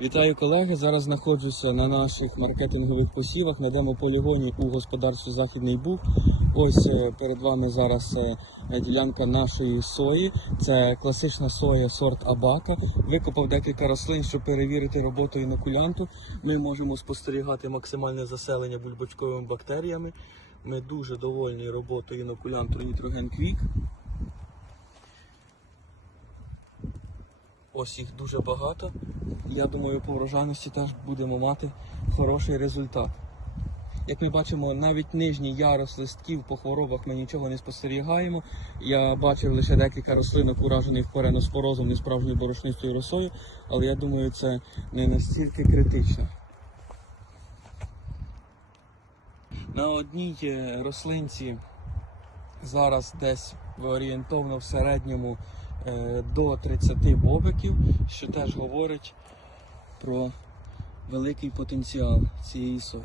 Вітаю колеги. Зараз знаходжуся на наших маркетингових посівах на демополігоні у господарстві Західний Буг. Ось е, перед вами зараз е, ділянка нашої сої. Це класична соя сорт Абака. Викопав декілька рослин, щоб перевірити роботу інокулянту. Ми можемо спостерігати максимальне заселення бульбочковими бактеріями. Ми дуже довольні роботою інокулянту Nitrogen Quick. Ось їх дуже багато. Я думаю, по врожайності теж будемо мати хороший результат. Як ми бачимо, навіть нижній ярус листків по хворобах ми нічого не спостерігаємо. Я бачив лише декілька рослинок, уражених кореноспорозом, несправжньою борошнистою росою, але я думаю, це не настільки критично. На одній е, рослинці зараз десь орієнтовно в середньому е, до 30 бобиків, що теж говорить про великий потенціал цієї сої.